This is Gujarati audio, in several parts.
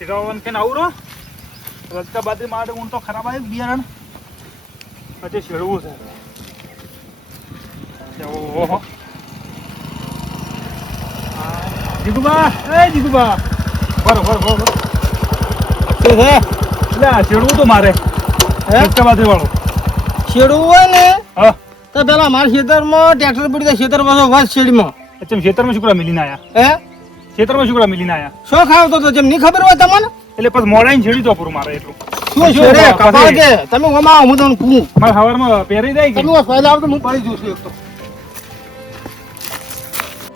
શિરાવન કે આવરો રજકા બાદ માટે ઊંટ તો ખરાબ આવે બિયારણ પછી શેડવું છે ઓહો જીગુબા એ જીગુબા બરોબર શું છે એટલે શેડવું તો મારે રજકા બાદ વાળો શેડવું હોય ને હા તો પેલા મારા ખેતરમાં ટ્રેક્ટર પડી જાય ખેતરમાં વાત શેડીમાં અચ્છા ખેતરમાં શુક્રા મિલીને આયા હે ખેતરમાં શુક્રા મિલીને આયા શું ખાવતો તો જેમ નહીં ખબર હોય તમને એટલે પછી મોડાઈને છેડી તો પૂરું મારે એટલું શું છેડે કપાળ કે તમે ઓમાં હું તમને કહું મારે સવારમાં પહેરી જાય કે તમે પહેલા આવ તો હું પડી જઉં છું એક તો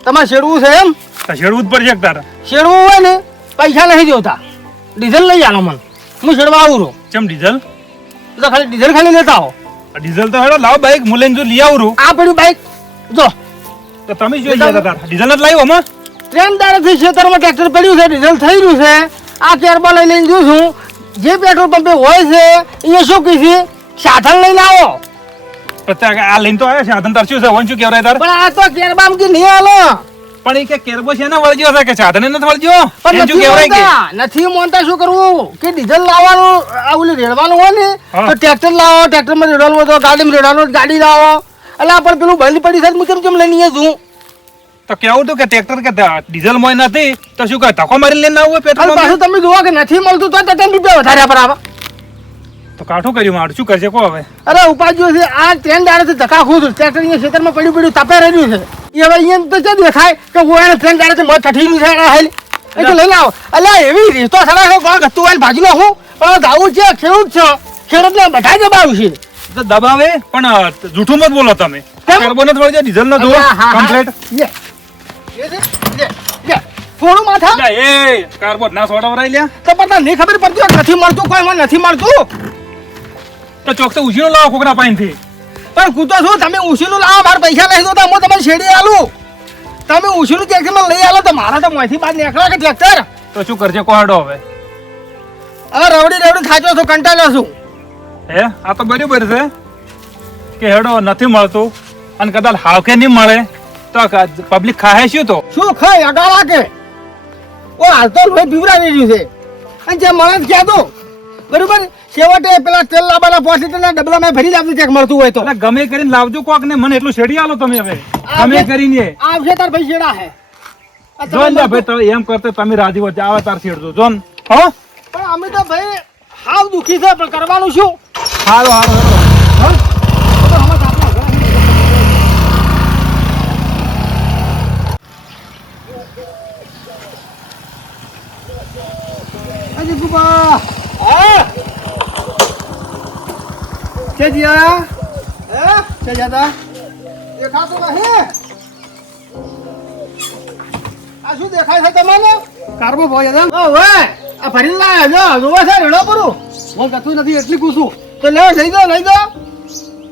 તમારે શેડવું છે એમ શેડવું જ પડશે તારે શેડવું હોય ને પૈસા નહીં જોતા ડીઝલ લઈ જાનો મને હું શેડવા આવું છું ચમ ડીઝલ તો ખાલી ડીઝલ ખાલી લેતા આવો ડીઝલ તો હેડો લાવ બાઈક મુલેન જો લઈ આવું આ પડ્યું બાઈક જો તો તમે જોઈ ગયા તાર ડીઝલ જ લાવ્યો અમે ટ્રેન દાડેથી ખેતરમાં ટ્રેક્ટર પડ્યું છે ડીઝલ થઈ રહ્યું છે આ કેરબા લઈને જોઉં છું જે પેટ્રોલ પંપે હોય છે એ શું કહે છે સાધન લઈને આવો આ લઈને તો આવ્યા છે સાધન તાર શું છે વંચું કેવરાય તાર પણ આ તો કેરબામ કે નહીં આલો પણ એ કે કેરબો છે ને વળગ્યો છે કે સાધન નથી વળગ્યો પણ વંચું કેવરાય કે નથી મોનતા શું કરવું કે ડીઝલ લાવવાનું આ ઓલું રેડવાનું હોય ને તો ટ્રેક્ટર લાવો ટ્રેક્ટરમાં રેડવાનું હોય તો ગાડીમાં રેડવાનું ગાડી લાવો એટલે આપણે પેલું બંધ પડી છે હું કેમ લઈને છું તો કેવું હતું કે ટ્રેક્ટર કે ડીઝલ મોય નથી તો શું કહે ધક્કો મારી લઈને આવું પેટ્રોલ પાછું તમે જુઓ કે નથી મળતું તો 3 રૂપિયા વધારે બરાબર તો કાઠું કર્યું મારું શું કરશે કો હવે અરે ઉપાડ્યો છે આ ટ્રેન દાડેથી ધક્કા ખુદ ટ્રેક્ટર અહીંયા ખેતરમાં પડ્યું તાપે રહ્યું છે એ હવે અહીંયા તો શું દેખાય કે હું એને ટ્રેન દાડેથી મત ઠઠીનું છે હાલ એ તો લઈને આવો અલ્યા એવી રીતો સલાહ છે કોણ ગતું હોય ભાજી નાખું પણ ગાવું છે ખેડૂત છે ખેડૂતને બધા દબાવ્યું છે તો દબાવે પણ જૂઠું મત બોલો તમે કાર્બો નથી વળગ્યો ડીઝલ ન જોવો કમ્પ્લીટ થોડું માથા એ કાર્બો ના સોડાવરાઈ લ્યા તો પણ નહીં ખબર પડતી નથી મળતું કોઈ મને નથી મળતું તો ચોકસે ઉછીનો લાવો કોકના પાઈનથી પણ કૂતો છું તમે ઉછીનું લાવો મારા પૈસા નહીં દોતા હું તમને શેડી આલું તમે ઉછીનું ટ્રેક્ટરમાં લઈ આલો તો મારા તો મોંથી બાદ નીકળે કે ટ્રેક્ટર તો શું કરશે કોહાડો હવે હવે રવડી ખાચો છું કંટાળ્યો છું હે આ તો બરાબર છે કે હેડો નથી મળતું અને કદાચ હાવકે નહીં મળે તો પબ્લિક ખાય શું ખાય અગાડા કે ઓ હાલ તો લોહી પીવડાવી રહ્યું છે અને જે મળે ક્યાં તો બરોબર છેવટે પેલા તેલ લાબાના 5 લીટરના ડબલામાં ભરી જ આપતું ચેક મળતું હોય તો ગમે કરીને લાવજો કોક ને મને એટલું શેડી આલો તમે હવે ગમે કરીને આવશે તાર ભાઈ શેડા હે જોન લે ભાઈ તમે એમ કરતે તમે રાજી હો આવે તાર શેડજો જોન હો પણ અમે તો ભાઈ હાવ દુખી છે પણ કરવાનું શું હારો દેખાતો નહીં આ શું દેખાય છે તમને કાર્બો ભાઈ હવે આ ભરી લાયા જો જોવા છે રેડો પરું હું કતું નથી એટલી કુસું તો લેવા લઈ દો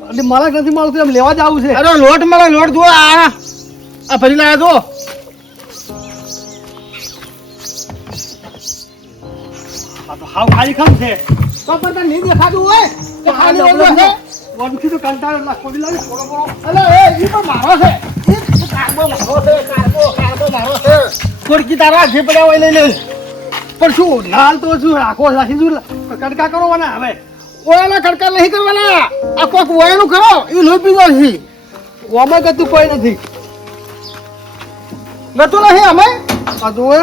એટલે મળે નથી મળતું એમ લેવા જ આવું છે અરે લોટ મળે લોટ જો આ ભરી લાયા જો આ તો હાવ ખાલી ખમ છે તો પણ નહીં દેખાતું હોય તો ખાલી ઓલો છે વનથી તો કંટાળ લાખો લાવી થોડો અલે એ પણ મારો છે કાર્બો મારો છે કોડકી તારા જે પડ્યા હોય લઈ લે પણ શું લાલ તો શું રાખો રાખી દઉં કડકા કરવાના હવે ઓયાના કડકા નહીં કરવાના આ કોક ઓયાનું કરો એ લોહી પીવો છે ઓમાં ગતું કોઈ નથી ગતું નહીં અમે આ જુઓ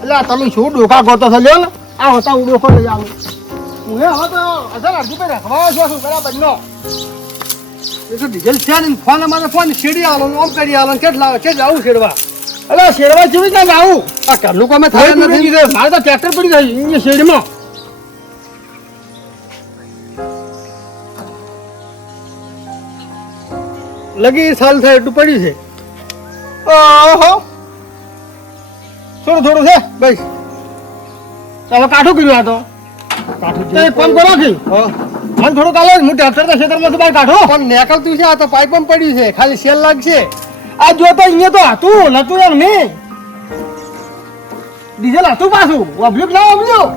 એટલે તમે શું ડોકા ગોતો છો લ્યો ને આ હોતા હું ડોકો લઈ આવું હું હવે તો 1000 રાખવા છો શું બરાબર નો એ તો ડીઝલ છે ને ફોન અમારે ફોન શેડી આલો ઓમ કરી આલો કેટલા કે જાવું શેડવા અલે શેડવા જેવી ના જાવું આ ઘરનું કામે થાય નથી મારે તો ટ્રેક્ટર પડી ગઈ એ શેડમાં લગી સાલ થાય એટલું પડ્યું છે ઓહો થોડું છે બસ ચાલો કાઠું કર્યું આ તો કાઠું ફોન કરો કે મને થોડું કાલે હું ટ્રેક્ટર ક્ષેત્રમાં બહાર કાઢો પણ નીકળતું છે આ તો પાઇપ પડ્યું છે ખાલી સેલ લાગશે આ જો તો અહીંયા તો હતું નતું એમ નહીં ડીઝલ હતું પાછું વબલ્યું ના વબલ્યું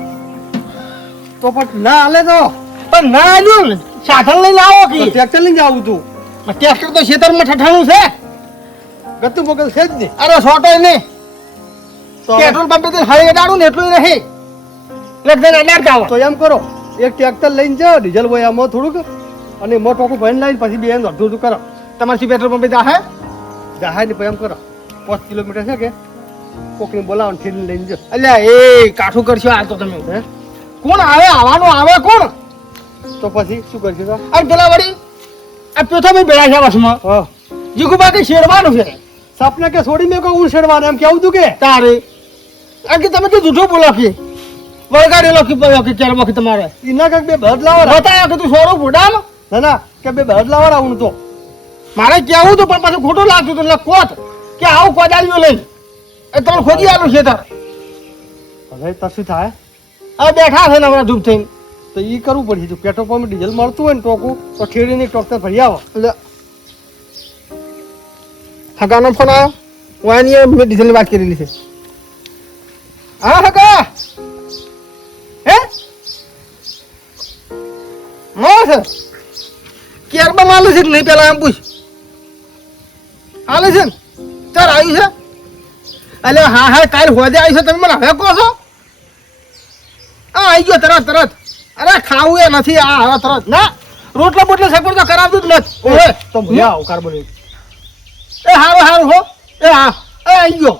તો પણ ના હાલે તો પણ ના આવ્યું સાધન લઈને આવો કે ટ્રેક્ટર લઈને આવું તું ટ્રેક્ટર તો ખેતરમાં ઠઠાણું છે ગતું બગલ છે જ નહીં અરે છોટો નહીં પેટ્રોલ પંપે થી હાઈ અડાડું ને એટલું નહીં એકદમ અડાડ જાવ તો એમ કરો એક ટ્રેક્ટર લઈને જાઓ ડીઝલ હોય આમાં થોડુંક અને એમાં ટોકું ભરીને લાવીને પછી બે અડધું કરો તમારી પેટ્રોલ પંપે જાહે જહાજ ને એમ કરો 5 કિલોમીટર છે કે કોકને બોલાવો ઠીને લઈને જાઓ અલ્યા એ કાઠું કરશો આ તો તમે હે કોણ આવે આવવાનું આવે કોણ તો પછી શું કરશે તો આ પેલા વળી આ પેથો ભાઈ બેડા છે બસમાં હા જીગુબા કે શેરવાનું છે સપને કે છોડી મેં કહું ઉછેડવાને એમ કેવું તું કે તારે આ કે તમે કે જૂઠો બોલો કે વળગાડેલો કે પડ્યો કે ચાર વખત તમારે એના કાંઈક બે બળદ લાવવાના બતાવ્યો કે તું સોરો ફૂટામ ના ના કે બે બળદ લાવવાના હું તો મારે કેવું હતું પણ પાછું ખોટું લાગતું હતું એટલે કોત કે આવું કોદાળીઓ લઈને એ તમે ખોદી આલું છે તાર હવે તો શું થાય હવે બેઠા છે ને હમણાં ધૂપ થઈને તો એ કરવું પડશે જો પેટ્રોલ પંપ ડીઝલ મળતું હોય ને ટોકું તો ઠેડીને ટોકતા ભરી આવો એટલે હગાનો ફોન આવ્યો વાયની મેં ડીઝલની વાત કરેલી છે હા હગા હે મો છે કેરમાં માલે છે કે નહીં પેલા એમ પૂછ હાલે છે ને ચાર આવ્યું છે અલે હા હા કાલ હોદે આવી છે તમે મને હવે કહો છો હા આવી ગયો તરત તરત અરે ખાવું એ નથી આ હવે તરત ના રોટલો બોટલો સગવડ તો કરાવતું જ નથી ઓહે તો ભરી આવો કાર્બોનેટ એ હારું હારું હો એ હા એ આવી ગયો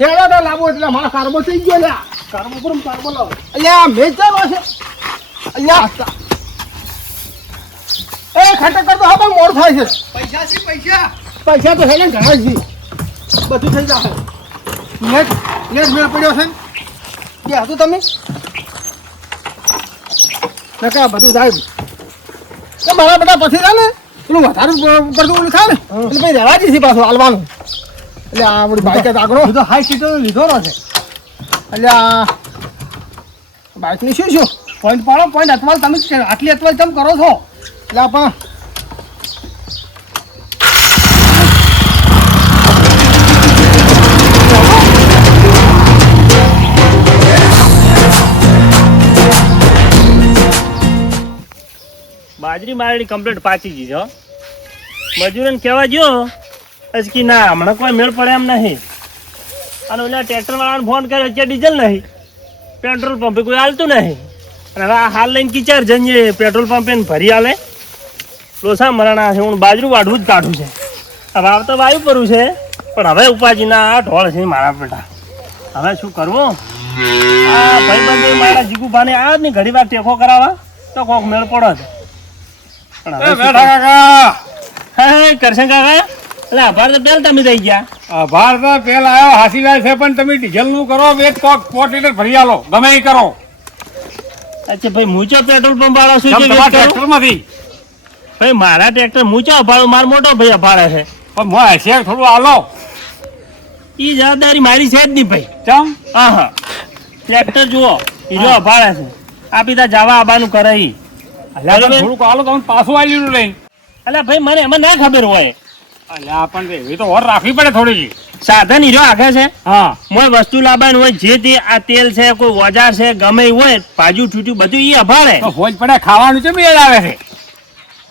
હેડો તો લાવો એટલે મારા કાર્બો થઈ ગયો લ્યા કાર્બો પર કાર્બો લાવો અલ્યા મેચાનો છે અલ્યા એ ખટક કરતો હા પણ મોડ થાય છે પૈસા છે પૈસા પૈસા તો છે ને ઘણા જ છે બધું થઈ જશે નેટ નેટ મેળ પડ્યો છે કે હતું તમે નકા બધું થાય તો મારા બધા પછી થાય ને પેલું વધારે પડતું ઓલું થાય ને એટલે ભાઈ રહેવા જઈશ પાછું હાલવાનું એટલે આ આપણી બાઈક આગળ હું તો હાઈ સીટર લીધો ન છે એટલે આ બાઈકની શું શું પોઈન્ટ પાડો પોઈન્ટ અતવાલ તમે આટલી અતવાલ તમે કરો છો એટલે આપણ બાજરી મારેલી કમ્પ્લીટ પાચી ગઈ છે હો. મજૂરોને કહેવા ગયો હજી કે ના હમણાં કોઈ મેળ પડે એમ નહીં અને ઓલા ટ્રેક્ટર વાળાને ફોન કર્યો કે ડીઝલ નહીં પેટ્રોલ પંપે કોઈ હાલતું નહીં અને હવે આ હાલ લઈને કિચાર જઈએ પેટ્રોલ પંપે ને ભરી હાલે લોસા મરણા છે હું બાજરું વાઢવું જ કાઢું છે હવે આવતા વાયુ પરું છે પણ હવે ઉપાજીના આ ઢોળ છે મારા પેટા હવે શું કરવું આ ભાઈબંધો મારા જીગુભાને આ જ ને ઘડી વાર ટેકો કરાવવા તો કોક મેળ પડો જ પણ હવે શું બેઠા કરું? કાકા હા કરશન કાકા એટલે આભાર તો પેલા તમે થઈ ગયા આભાર તો પેલ આવ્યો હાસી વાત છે પણ તમે ડીઝલ નું કરો બે પોટ લીટર ભરી આલો ગમે એ કરો અચ્છા ભાઈ હું ચો પેટ્રોલ પંપ વાળો છું તમ તમારા ટ્રેક્ટર માંથી ભાઈ મારા ટ્રેક્ટર હું ચો અભાડું મારો મોટો ભાઈ અભાડે છે પણ હું હશિયાર થોડું આલો એ જવાબદારી મારી છે જ નહીં ભાઈ ચમ હા હા ટ્રેક્ટર જુઓ એ જો અભાડે છે આ પીતા જવા આવવાનું કરે ઈ અલ્યા પણ થોડુંક આલો તમે પાછું આલ્યું લઈને એટલે ભાઈ મને એમાં ના ખબર હોય અલ્યા પણ એવી તો ઓર રાખવી પડે થોડી સાધન હીરો આગળ છે હા મોય વસ્તુ લાવવાનું હોય જે તે આ તેલ છે કોઈ ઓજાર છે ગમે એ હોય ભાજુ છૂટ્યું બધું ઈ અભાડે તો હોજ પડે ખાવાનું છે મેળ આવે છે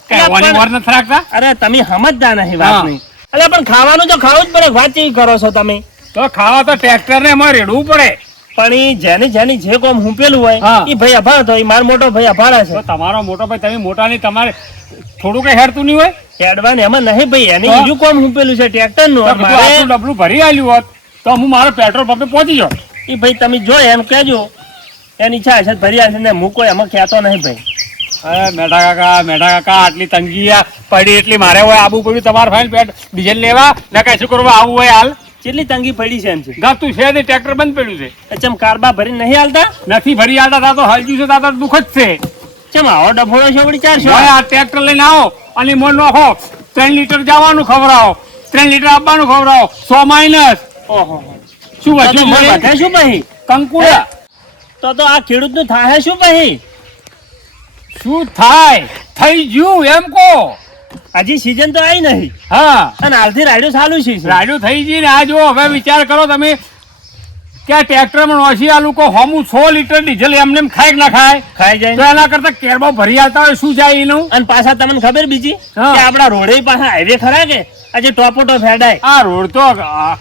અલ્યા કહેવાની પણ- વાર નથી રાખતા અરે તમે સમજતા નહીં હા. વાત નહીં એટલે પણ ખાવાનું તો ખાવું જ પડે વાત કેવી કરો છો તમે તો ખાવા તો ટ્રેક્ટર ને એમાં રેડવું પડે પણ ઈ જેની જેની જે કોમ હુંપેલું હોય હા. ઈ ભાઈ અભાડ તો ઈ મારો મોટો ભાઈ અભાડે તો છે તમારો મોટો ભાઈ તમે મોટા ની તમારે થોડું કઈ હેડતું નહીં હોય હેડવાન એમાં નહીં ભાઈ એની હા. બીજું કોમ હુંપેલું છે ટ્રેક્ટર તો નું કીધું મારે આટલું ડબલું ભરી આલ્યું હોત તો હું મારો પેટ્રોલ પંપે પહોંચી જાઉં ઈ ભાઈ તમે જો એમ કહેજો એની ઈચ્છા હશે તો ભરી આવશે ને હું કોઈ એમાં કહેતો નહીં ભાઈ અરે મેઢા કાકા આટલી તંગી આ પડી એટલી મારે હોય આબુ પડ્યું તમારે ફાઇન પેટ ડીઝલ લેવા ને કઈ શું કરવા આવું હોય હાલ કેટલી તંગી પડી છે એમ છે ગાતું છે ને ટ્રેક્ટર બંધ પડ્યું છે ચમ કારબા ભરીને નહીં હાલતા નથી ભરી આલતા તા તો હલજ્યું છે તા તો દુઃખ જ છે ચમ આવો ડફોળો છે વળી 400 હવે આ ટ્રેક્ટર લઈને આવો અને મોર નાખો 3 લીટર જવાનું ખવડાવો 3 લીટર આપવાનું ખવડાવો 100 માઇનસ ઓહો શું તો વધ્યું મને છે? બતાય શું ભાઈ કંકુડા તો આ ખેડૂત નું થાય શું ભાઈ શું થાય થઈ ગયું એમ કો હજી સીઝન તો આવી નહીં હા અને હાલથી રાડ્યો ચાલુ છે રાડ્યું થઈ ગઈ ને આ જો હવે વિચાર કરો તમે કે આ ટ્રેક્ટરમાં નોસી આ લોકો હોમું 100 લીટર ડીઝલ એમને એમ ખાય કે ના ખાય ખાઈ તો જાય એના કરતા કેરબા ભરી આવતા હોય શું જાય એનું અને પાછા તમને ખબર બીજી હા. કે આપડા રોડે પાછા હાઈવે ખરા કે આજે ટોપો ટોપ હેડાય આ રોડ તો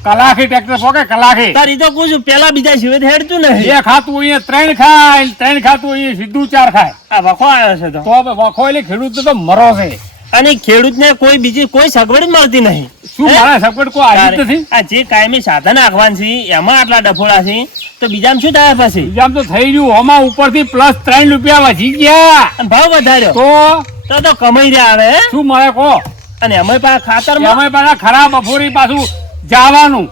કલાકી ટ્રેક્ટર પોકે કલાકી તારી તો કહું છું પેલા બીજા સિવાય તો હેડતું નહીં બે ખાતું અહીંયા 3 ખાય 3 ખાતું અહીંયા સીધું 4 ખાય આ વખો આવ્યો છે તો વખો એટલે ખેડૂત તો મરો છે અને ખેડૂતને કોઈ બીજી કોઈ સગવડ મળતી નહીં શું મારા સગવડ કોઈ આવી જ નથી આ જે કાયમી સાધન આખવાન છે એમાં આટલા ડફોડા છે તો બીજામાં શું થાય પછી બીજામ તો થઈ ગયું હોમાં ઉપરથી પ્લસ 3 રૂપિયા વધી ગયા અને ભાવ વધાર્યો તો કમાઈ રહ્યા આવે હે? શું મળે કહો અને એમાં પાછા ખાતરમાં અમે પાછા ખરાબ બપોરી પાછું જવાનું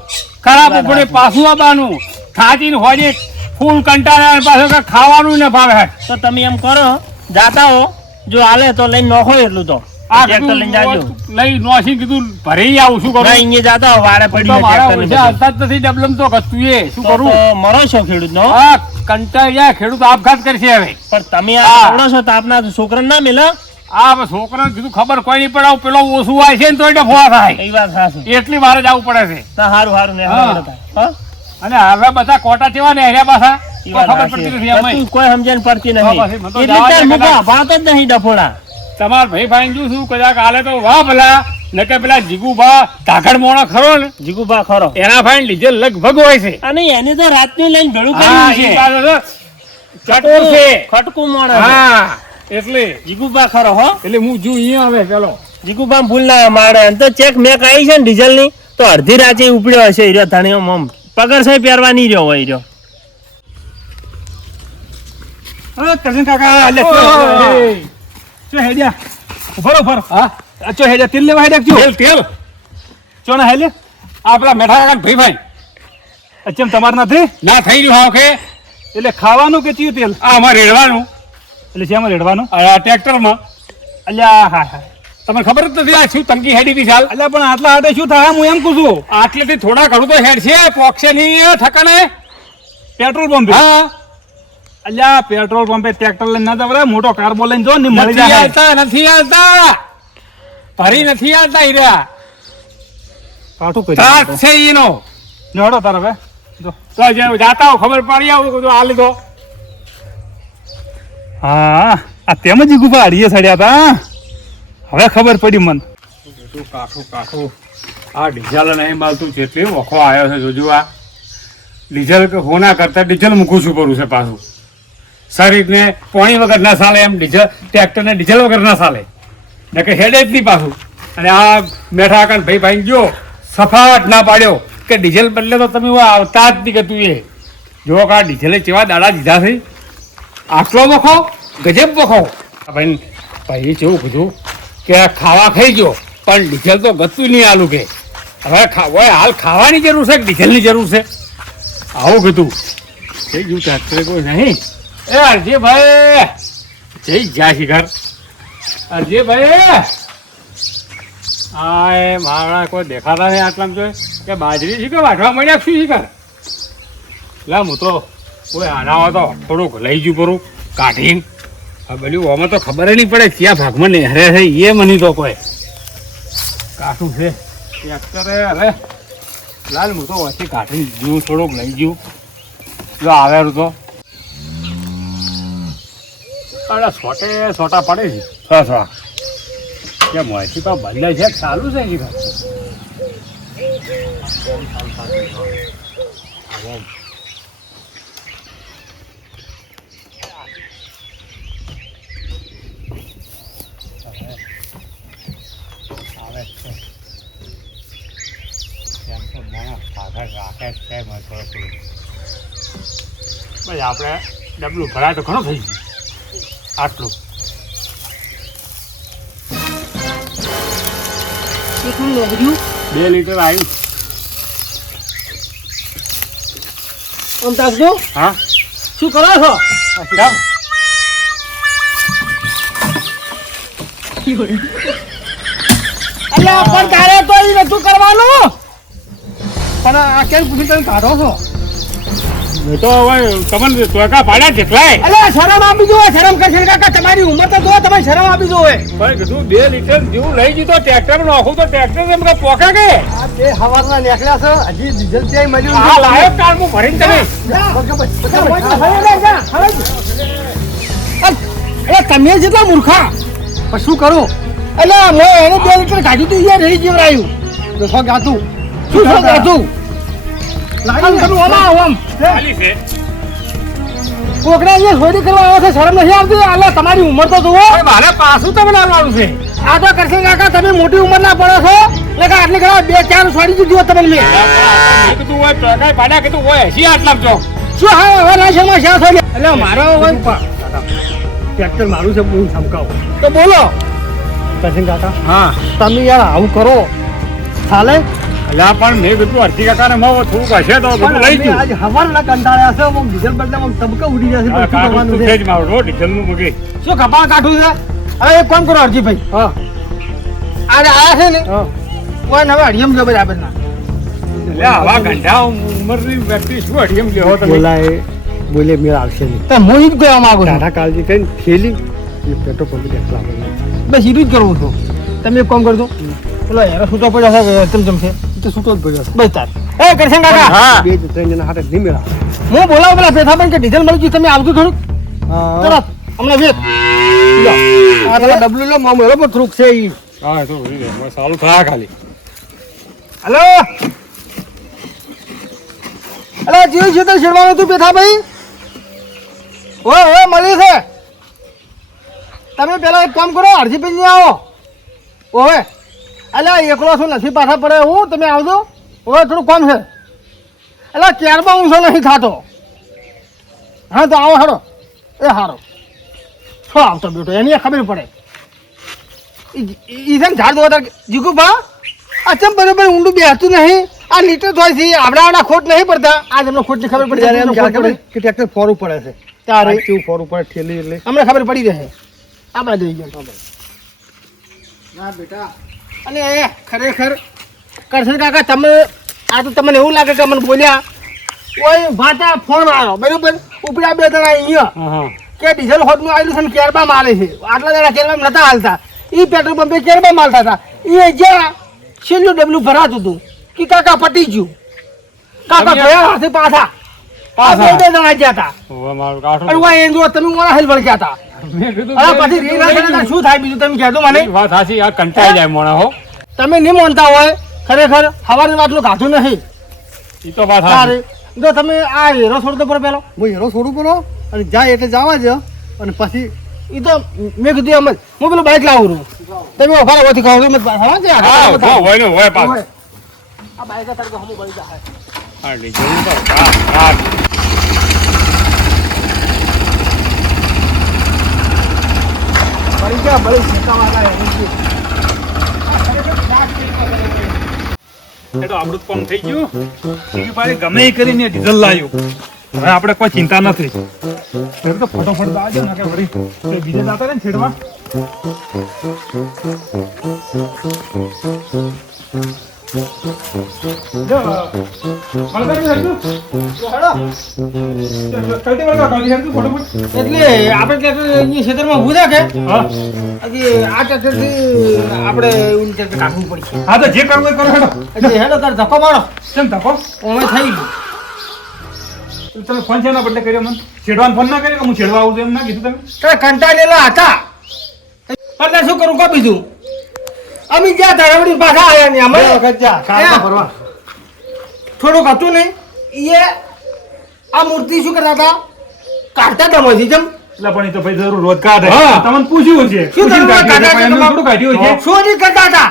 ખરાબ બપોરે પાછું આવવાનું ખાતીને હોજે ફૂલ કંટાળા પાછું કઈ ખાવાનું ન ભાવે તો તમે એમ કરો જાતા હો જો હાલે તો લઈને નોખો એટલું તો આ ટ્રેક્ટર લઈને જાજો લઈ નોસી કીધું ભરી આવું શું કરું અહીંયા જાતા હો વાડે પડી તો મારા ટ્રેક્ટર પૈસા હાલતા જ નથી ડબલમ તો કશું એ શું કરું મરો છો ખેડૂત નો આ કંટાળ્યા ખેડૂત આપઘાત કરશે હવે પણ તમે આ આવડો છો તો આપના છોકરાને ના મેલો આ છોકરાને કીધું ખબર કોઈ નહીં પડે પેલો ઓછું આવે છે ને તો એટલે ફોવા થાય એ વાત સાચી એટલી વાર જ આવવું પડે છે ના હારું હારું ને હા. અને હવે બધા કોટા કેવા ને હેર્યા પાછા કોઈ ખબર પડતી નથી અમે કોઈ સમજણ પડતી હા, બસ, મને તો નથી જવા દે એટલે કદાચ. ભાત જ નહીં ડફોડા તમાર ભાઈ ભાઈ જોઉં છું કદાચ હાલે તો વાહ ભલા નકે પેલા જીગુભા ધાગડ મોણો ખરો ને જીગુભા ખરો એના ભાઈ ડીઝલ લગભગ હોય છે અને એને તો રાતનું લઈને ભેળું હા, કર્યું ઈ છે પાછો તો ચટોર છે ખટકું મોણસ હા એટલે જીગુભા ખરો હો એટલે હું જો અહીંયા આવે પેલો જીગુભા ભૂલ ના મારે અને તો ચેક મેક આવી છે ને ડીઝલ ની તો અડધી રાતે ઉપડ્યો હશે હીરો થાણીઓ મમ પગાર સાહેબ પહેરવા નહીં રહ્યો હોય રહ્યો અરે કરજણ કાકા લે ચો હેડ્યા ઉભરો ઉભરો હા ચો હેડ્યા તેલ લેવા હેડ્યા ચો તેલ તેલ ચો ના હેલે આ પેલા મેઠા કાકા ભાઈ ભાઈ અચમ તમાર નથી ના થઈ રહ્યું હાવ કે એટલે ખાવાનું કે ચિયું તેલ આ અમારે રેડવાનું એટલે શેમાં રેડવાનું આ ટ્રેક્ટરમાં અલ્યા હા હા તમને ખબર જ નથી આ શું તંગી હેડી હતી ચાલ અલ્યા પણ આટલા હાથે શું થાય હું એમ કહું છું આટલેથી થોડા ઘણું તો હેડ છે પોક્ષે નહીં ઠકાને પેટ્રોલ પંપ હા અલ્યા પેટ્રોલ પંપે ટ્રેક્ટર લઈને ના જવરાય મોટો કાર્બો લઈને જો ને મળી નથી જાય નથી આવતા ભરી નથી આવતા હીરા કાઠું કરી ત્રાસ છે એનો નેડો તાર હવે જો તો જે જાતા હો ખબર પડી આવું બધું આ લીધો હા આ તેમ જ ગુફા હાડીએ સડ્યા હતા હવે ખબર પડી મન કાઠું કાઠું આ ડીઝલ નહીં મળતું જેટલી વખો આવ્યો છે જોજો આ ડીઝલ કે હોના કરતા ડીઝલ મૂકું છું પડું છે પાછું શરીરને પાણી વગર ના ચાલે એમ ડીઝલ ટ્રેક્ટરને ડીઝલ વગર ના ચાલે ને કે હેડે જ નહીં પાછું અને આ મેઠા કાન ભાઈ ભાઈ જો સફાટ ના પાડ્યો કે ડીઝલ બદલે તો તમે આવતા જ નહીં કે તું એ જો કે આ ડીઝલે કેવા દાડા દીધા છે આટલો વખો ગજબ વખો ભાઈ ભાઈ કેવું કીધું કે ખાવા ખાઈ ગયો પણ ડીઝલ તો ગતું નહીં આલું કે હવે હાલ ખાવાની જરૂર છે કે ડીઝલની જરૂર છે આવું કીધું થઈ ગયું ટ્રેક્ટર કોઈ નહીં એ અરજીભાઈ જઈ ગયા શિખર અરજીભાઈ હા એ મારા કોઈ દેખાતા નહીં આટલામાં જોઈએ કે બાજરી શીખર વાટવા મળ્યા શું શીખર લા હું તો કોઈ આના તો થોડુંક લઈ ગયું પરું કાઢીને હા બધું આમાં તો ખબર નહીં પડે ક્યાં ભાગમાં નેહરે છે એ મની તો કોઈ કાઠું છે ટ્રેક્ટરે હવે લાલ હું તો વચ્ચે કાઢીને જીવું થોડુંક લઈ ગયું જો આવેલું તો અરે છોટે છોટા પડે છે કેમ હોય છે તો બદલાય છે ચાલુ છે શીખર ભાઈ આપણે ડબલું ભરાય તો ઘણું થઈ ગયું આટલું કેટલું નોકર્યું 2 લીટર આવ્યું આમ તાકજો હા શું કરો છો કેમ અલ્યા પણ તારે તો ઈ નતું કરવાનું પણ આ કેમ પૂછી તમે કાઢો છો એ તો હવે તમને ટોકા પાડ્યા કેટલાય અલ્યા શરમ આપી દો શરમ કરશે કાકા તમારી ઉંમર તો જો તમે શરમ આપી દો ભાઈ કીધું 2 લીટર જેવું લઈ ગયું તો ટ્રેક્ટર નાખું તો ટ્રેક્ટર એમ કે પોકા કે આ બે હવારના નીકળ્યા છે હજી ડીઝલ ત્યાં મળ્યું આ લાયો કાર હું ભરીને તમે તમે જેટલા મૂર્ખા પણ શું કરું એટલે મેં એને 2 લીટર કાઢ્યું તું યાર રહી જેવરાયું બેસો ગાતું શું છો ગાતું લાઈન કરું આમાં આમ ખાલી છે કોકડા અહીંયા છોડી કરવા આવે છે શરમ નથી આવતી આલે તમારી ઉંમર તો જુઓ પણ મારે પાછું તમને આવવાનું છે આ તો કરશે કાકા તમે મોટી ઉંમરના પડો છો એટલે આટલી ઘણા 2-4 છોડી દીધું તમને મેં મેં કીધું હોય ટકાઈ પાડ્યા કીધું હોય 80 આટલા જો શું હા હવે લાશમાં શા થઈ એટલે મારો હોય ટ્રેક્ટર મારું છે હું ધમકાવું તો બોલો કરશન કાકા હા તમે યાર આવું કરો ચાલે અલ્યા પણ મેં કીધું અરજી કાકાને માં થોડુંક હશે તો બધું લઈ ગયું આજ હવારના કંટાળ્યા છે હું ડીઝલ બદલે તબકા ઉડી જશે આ કાઢું તો છે જ મારો ડીઝલનું મગે શું કપા કાઢું છે હવે એક કામ કરો અરજીભાઈ હા આજે આયા છે ને હા કોઈ હવે હરિયમ જો બરાબર ના અલ્યા આવા ગંઢા ઉંમરની વ્યક્તિ શું અડિયમ લેવો તમે બોલાય બોલે મેળ આવશે નહીં તો હું જ કહેવા માંગુ છું ટાટા કાળજી કરીને થેલી એ પેટ્રોલ પંપ દેખલા બને બસ ઈ જ કરવું છું તમે એક કામ કરજો પેલો હેરો છૂટો પડ્યો છે ચમચમ છે તો છૂટો જ પડ્યો બસ તાર એ કરશન કાકા હા બે ત્રણ જણા હાથે નહીં મેળ આવે હું બોલાવું પેલા પેથાબેન કે ડીઝલ મળી ગયું તમે આવજો થોડુંક તરત હમણાં વેત આ પેલા ડબલું લો મામો એરો પર થોડુંક છે ઈ હા તો સારું થા ખાલી હલો અલે જીવ છે તો શેરવાનું તું પેથાભાઈ ઓય મળી છે તમે પેલા એક કામ કરો હરજીભાઈ ની આવો ઓવે અલ્યા એકલો શું નથી પાછા પડે હું તમે આવજો ઓવે થોડું કામ છે અલ્યા ક્યારમાં ઊંચો નથી થતો હા તો આવો હારો એ હારો છો આવતો બેટો એની ખબર પડે ઈ છે ને ઝાડ દોતા જીગુ બા અચમ બરોબર ઊંડું બેસતું નહીં આ લીટર ધોઈ છે આપણા ખોટ નહીં પડતા આજ એમને ખોટની ખબર પડી ત્યારે જાય એમ ખોટ પડે કે ટ્રેક્ટર ફોરવું પડે છે ત્યારે આ કેવું ફોરવું પડે ઠેલી એટલે અમને ખબર પડી રહે આપણે જોઈ ગયા ના બેટા અને એ ખરેખર કરશન કાકા તમે આ તો તમને એવું લાગે કે મને બોલ્યા કોઈ ભાતા ફોન આવ્યો બરોબર ઉપડા બે જણા અહીંયા હા કે ડીઝલ હોટનું આવેલું છે ને કેરબા માલે છે આટલા જણા કેરબા નતા હાલતા એ પેટ્રોલ પંપે કેરબા માલતા હતા એ જ્યાં છેલ્લું ડબલું ભરાતું હતું કે કાકા પટી ગયું કાકા ભયા હાથે પાછા આ બે જણા ગયા હતા હવે મારું કાઢો અને વાય એન્જો તમે ઓલા હેલ વળગ્યા હતા મેં કીધું અરે પછી રીલ રાખીને શું થાય બીજું તમે કહેજો મને વાત સાચી આ કંટાળી જાય મોણા હો તમે નહીં માનતા હોય ખરેખર સવારની વાતનું ગાધું નહીં ઈ તો વાત તારે સાચી જો તમે આ હીરો છોડતો પર પેલો હું હેરો છોડું પડો અને જાય એટલે જવા જ અને પછી એ તો મેં કીધું એમ જ હું પેલું બાઇક લાવું છું તમે ઓફર હોવાથી કહો તમે હવા છે હા હોય ને હોય પાછું આ બાઇક તારે તો હમું પડી જાય હા ડીઝલ તો હા પડી ગયા બળી શેકાવાળા એ તો આપણું કામ થઈ ગયું બીજું પાછી ગમે એ કરીને ડીઝલ લાવ્યું હવે આપણે કોઈ ચિંતા નથી એટલે તો ફટોફટ આવજો ને કે વળી તે બીજે જતા રહે ને છેડવા જો મળતા હેડતું કલ્ટી મળતા કલ્ટી હેડતું ફટોફટ એટલે આપણે ટ્રેક્ટર અહીંયા ક્ષેત્રમાં ઊભું રાખે હા કે આ ટ્રેક્ટરથી આપણે એવું ટ્રેક્ટર કાઢવું પડશે હા તો જે કરવું એ કરો હેડો એટલે હેડો તારે ધક્કો મારો કેમ તકો અમે થઈ ગયું તમે ફોન છે ના બદલે કર્યો મને છેડવાનો ફોન ના કર્યો કે હું છેડવા આવું છું એમ ના કીધું તમે તો કંટાળેલા હતા એટલે શું કરું કો બીજું અમે જ્યાં ધરવડી પાછા આવ્યા ને અમે વખત જા કાળમાં ભરવા થોડુંક હતું ને એ આ મૂર્તિ શું કરતા હતા કાઢતા હતા મજી જમ એટલે પણ એ તો ભાઈ જરૂર રોજ કાઢે હા. તમને પૂછ્યું છે શું પૂછીને તમે કાઢ્યું છે, કાઢ્યા પણ છે એમને થોડું કાઢ્યું છે શું નહીં કરતા હતા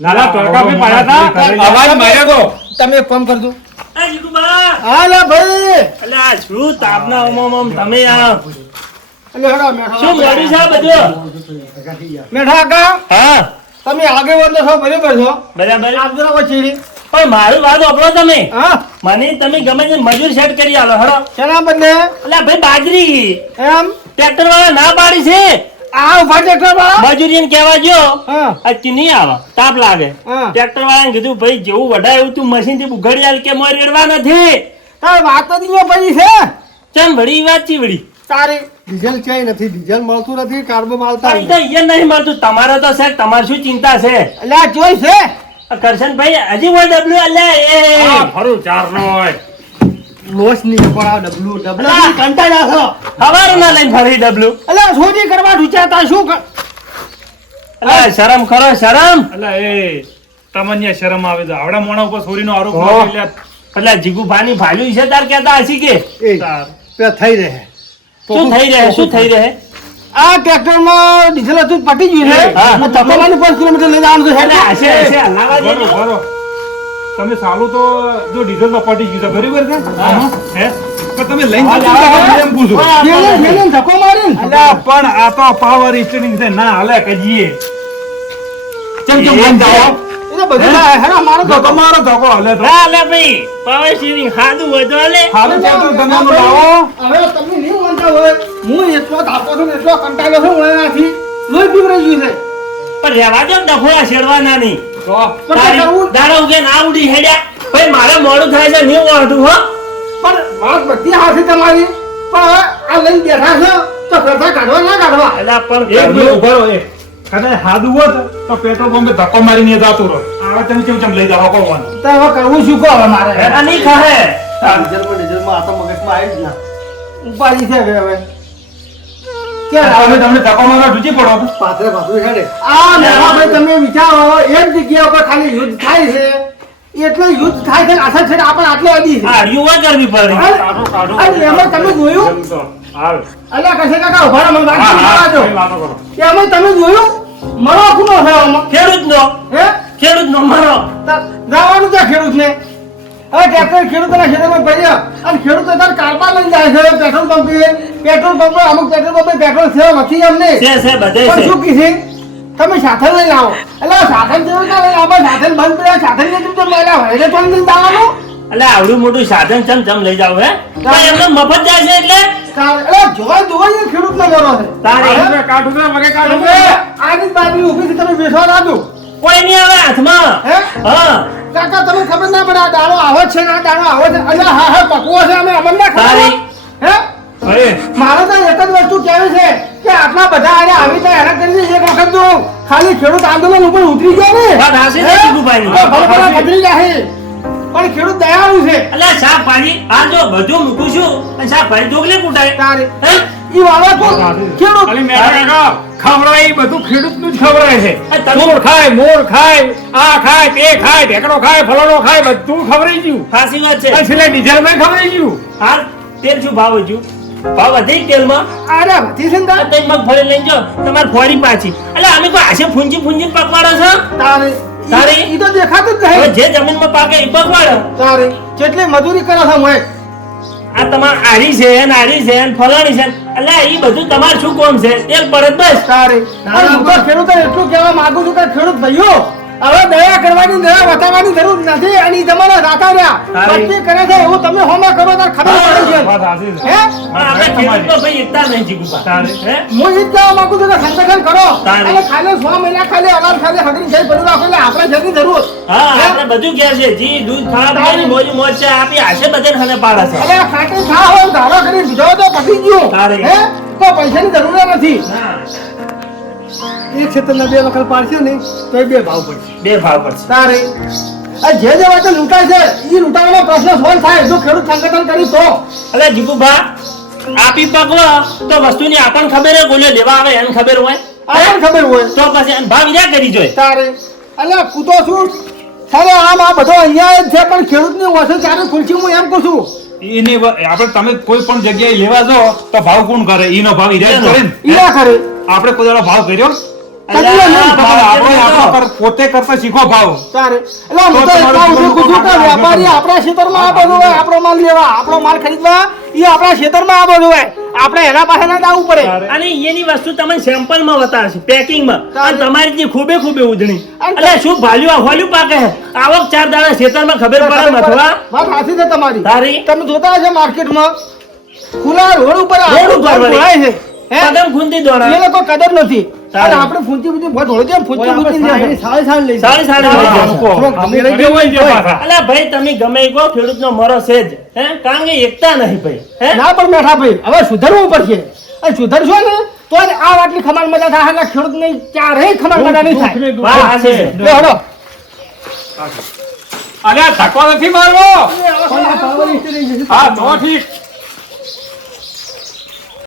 લાલા તડકા ભાઈ પાડ્યા હતા અવાજ માર્યો તો તમે એક કામ કરજો આ જીતુબા હાલે ભાઈ એટલે આ શું તાપના ઓમોમ તમે આ એટલે હેડો મેઠા શું મોડું છે આ બધું મેઠા કા હા તમે આગેવાન છો બરાબર છો બરાબર આપજો કોઈ ચીડી પણ મારું વાત વાપરો તમે હા મને તમે ગમે તે મજૂર સેટ કરી આલો હડો શેના બદલે એટલે ભાઈ બાજરી એમ ટ્રેક્ટર વાળા ના પાડી છે આ ઉભા ટ્રેક્ટર વાળા મજૂરીને કહેવા જો હા આજથી નહીં આવે તાપ લાગે હા. ટ્રેક્ટર વાળાને કીધું ભાઈ જેવું વઢાય એવું તું મશીન થી ઉઘડી આલ કે મોય રેડવા નથી તારે વાત જ નહીં પડી છે ચમ વળી વાત ચી વળી તારી ડીઝલ ક્યાંય નથી ડીઝલ મળતું નથી કાર્બો માલતા પણ ઈ તો ઈ નહીં મળતું તમારે તો છે તમારે શું ચિંતા છે એટલે આ જોઈ છે કરશનભાઈ હજી હોય ડબલ્યુ અલ્યા એ હા, ફરું ચાર નો હોય લોસ નહીં પણ આ ડબલું એટલે કંટાળ્યા છો ખબર ના લઈને ફરી ડબલ્યુ એટલે શોધી કરવા વિચારતા શું કર અલ્યા શરમ કરો શરમ એટલે એ તમને શરમ આવે છે આવડા મોણા ઉપર ચોરીનો આરોપ ઓહ. લાગે એટલે એટલે જીગુભાની ભાલ્યું છે તાર કહેતા હશી કે એ તાર. પેલા થઈ રહે શું થઈ રહે શું થઈ રહે આ ટ્રેક્ટરમાં ડીઝલ હતું પટી ગયું છે હા. અને તપેલાનું 5 કિલોમીટર લઈ જવાનું છે એટલે હશે હશે હલાવા ભરો, દેજો. ભરો. તમે સાલું તો જો ડીઝલ પટી ગયું છે બરાબર છે હે પણ તમે લઈને હા, જતા હા, હતા, એમ પૂછું હા. મેલે ધક્કો મારીને અલ્યા, પણ આ તો પાવર સ્ટીરિંગ છે ના હાલે કજીએ ચમ ચમ લઈને જાઓ એ તો બધું થાય. હેડો, મારો તો ધક્કો. તમારો ધક્કો હાલે તો હા લે ભાઈ પાવર સ્ટીરિંગ ખાધું હોય તો લે હાલે ત્યાં તો તમે આનું લાવો હવે તમે નહીં માનતા હોય હું એટલો થાકો છું ને એટલો કંટાળ્યો છું હું એનાથી લોહી પીવડાઈ ગયું છે પણ રહેવા દો ને ડફોડા છેડવાના નહીં તો પણ શું કરવું? દાડા ઉગે ના ઉડી હેડ્યા ભાઈ મારે મોડું થાય છે નહીં વાંધું હો પણ વાત બધી હાથે તમારી પણ હવે આ લઈને બેઠા છો તો કરતા કાઢવા ના કાઢવા એટલે પણ એક મિનિટ ઉભા રહો એક કદાચ હાદું હોત તો પેટ્રોલ પંપે ધક્કો મારીને જતું રહો આવા તમે કેમ કેમ લઈ જાવ કોણ તો હવે કરવું શું કહો હવે મારે આ નહીં ખાહે ડીઝલમાં આ તો મગજમાં આવી જ ના ઉપાડી છે હવે કે હવે તમને ધક્કો મારવા ઢૂંચી પડો તો. પાથરે પાથરું હેડે આ મેળાભાઈ તમે વિચારો એક જગ્યા ઉપર ખાલી યુદ્ધ થાય છે એટલે યુદ્ધ થાય છે ને અસર છે ને આપણે આટલે અડી છે આ હરિયું હોય કરવી પડે કાઢો, કાઢો. અને એમાં તમે જોયું એમ તો. હાલ. અલ્યા કશે કાકા ઉભા રહો, મને વાત હા, હા, સમજાવજો. એ વાતો કરો. એમાં તમે જોયું મરો ખૂણો છે આમાં ખેડૂતનો હે ખેડૂતનો મારો જવાનું છે ખેડૂતને હવે ટ્રેક્ટર ખેડૂતોના ખેતરમાં પડ્યા અને ખેડૂતો તાર કારબા લઈને જાય છે પેટ્રોલ પંપે અમુક પેટ્રોલ પંપે પેટ્રોલ સેવા નથી એમને છે બધે પણ છે શું કીધે તમે સાધન લઈને આવો એટલે આ સાધન જેવું ના લઈને આવો સાધન બંધ પડ્યા સાધન ને કેમ મળ્યા હોય એટલે પણ લઈને આવવાનું એટલે આવડું મોટું સાધન ચમ લઈ જાવ હે પણ એમને મફત જાય છે એટલે એટલે જોવા જોવા ખેડૂતનો મરો છે તારે કાઢું રે, કાઢું રે, વગે કાઢું તમે રે. આની જ બાજુ ઊભી છે તમે બેસવા રાખ્યું કોઈ નહીં આવે હાથમાં હે હા કાકા તમે ખબર ના પડે આ દાણો આવો જ છે ને આ દાણો આવો છે અલ્યા હા હા પકવો છે અમે અમને ના ખબર તારી. હે અરે, મારે તો એક જ વસ્તુ કહેવી છે કે આટલા બધા આને આવી તો હેરાન કરી દે એક વખત તો ખાલી ખેડૂત આંદોલન ઉપર ઉતરી ગયો ને વાત હાચી છે હે? જીગુભાઈની. તો ભલે ભલે બદલી જાય પણ ખેડૂત દયાળુ છે એટલે શાકભાજી આ જો બધું મૂકું છું અને શાકભાજી જોગલે કૂટાય તારે હે? ઈ વાળા કોણ ખેડૂત ખાલી મેળા કાકા, ખવડાય એ બધું ખેડૂતનું જ ખવડાય છે આ તમે- ચોર ખાય મોર ખાય આ ખાય તે ખાય ઢેકણો ખાય ફલાણો ખાય બધું ખવડાઈ ગયું ખાસી વાત છે અને છેલ્લે ડીઝલમાં ખવડાઈ ગયું હાલ તેલ શું ભાવ હજુ ભાવ વધી તેલમાં અરે વધી છે ને આ તઈ મગફળી લઈને જો તમારે ફોરી પાછી એટલે અમે કોઈ આશે ફૂંજી પકવાડો છો તારે તારે? ઈ તો દેખાતું જ હવે નહીં જે જમીનમાં પાકે એ પકવાડો તારે જેટલી મજૂરી કરો છો મોય આ તમાર આરી છે ને ફલાણી છે એટલે એ બધું તમારે શું કોમ છે તેલ પર જ બસ તારે અને હું તો ખેડૂતોને એટલું કહેવા માંગુ છું કે ખેડૂત ભાઈઓ હવે દયા કરવાની દયા બતાવવાની જરૂર નથી અને ઈ તમારા રાતા રહ્યા તારે. ભક્તિ કરે છે એવું તમે હોમાં કરો તો ખબર પડે વાત છે સાચી છે. હે પણ આપણે ખેડૂતો ભાઈ એકતા નહીં જીગુભા. તારે. હે? હું ઈ જ કહેવા માંગુ છું કે સંગઠન કરો તારે. અને ખાલી 6 મહિના ખાલી અનાજ ખાલી હગરી જઈ પડ્યું રાખો એટલે આપણે જેની જરૂર હા હે? આપણે બધું ઘેર છે જી દૂધ ખાવા તારે. પીવાની મોજ મોજ છે આપી આશે બધાને ખાને પાડે છે એટલે ખાટી ખા હોય ધારો કરી દીધો તો પતી ગયું તારે. હે તો પૈસાની જરૂર નથી હા, એક ક્ષેત્રના 2 વખત પાડશે ને તો 2 ભાવ પડશે બે ભાવ પડશે તારે આ જે વાતે લૂંટાય છે ઈ લૂંટાવાનો પ્રશ્ન સોલ્વ થાય જો ખેડૂત સંગઠન કરી તો એટલે જીગુભા આપી પકવો તો વસ્તુની આપણને ખબર હોય બોલ્યો લેવા આવે એને ખબર હોય આપણને ખબર હોય તો પછી એને ભાવ ઈજા કરી જોઈએ તારે અલ્યા કૂતો છું સારે આમ આ બધો અન્યાય જ છે પણ ખેડૂતની વસત ચારે ખુરશી હું એમ કહું છું એની આપણે તમે કોઈ પણ જગ્યાએ લેવા જાઓ તો ભાવ કોણ કરે ઈનો ભાવ ઈરાજ કરે ને ઈ ના કરે આપણે કોઈ દાડો ભાવ કર્યો કદી નહીં. આપણો પોતે કરતા શીખો ભાવ તારે એટલે હું તો તો એટલા તમારું ઊંધું કૂદું કે જીવન વેપારી આપણા ખેતરમાં આ બધું હોય આપણો માલ લેવા આપણો માલ ખરીદવા ઈ આપણા ખેતરમાં આ બધું હોય આપણે એના પાસે ના જવું પડે અને એની વસ્તુ તમને સેમ્પલમાં બતાવશે પેકિંગમાં તારે. અને તમારી જે ખૂબે ઉજળી અને એટલે શું ભાલ્યું પાકે છે આવક 4 દાડા ખેતરમાં ખબર પડે મથવા વાત સાચી છે તમારી તારી. તમે જોતા હશો માર્કેટમાં ખુલ્લા રોડ ઉપર રોડ આપણું ઉપર ઘર વળી. ઢોળાય છે હે કદમ ખૂંદી એ દોડા લોકો કદર નથી તારે. અને આપણે ફૂંચી ફૂંચી ઢોળી દે ફૂંચી ફૂંચી દે સાડી લઈ સાડી સાડી લઈ જશે. અમે કર્યો હોય ને જે પાછા. અલ્યા ભાઈ તમે ગમે એ કહો ખેડૂતનો મરો છે જ હે કારણ કે એકતા નહીં ભાઈ હે ના પણ બેઠા ભાઈ હવે સુધરવું પડશે અને સુધરશો ને તો જ આ વાટલી ખમાન મજા થાય એટલે ખેડૂતને ચારેય ખમાન મજા નહીં થાય વાત સાચી છે. લે હળો અલ્યા ધક્કો નથી મારવો હા તો ઠીક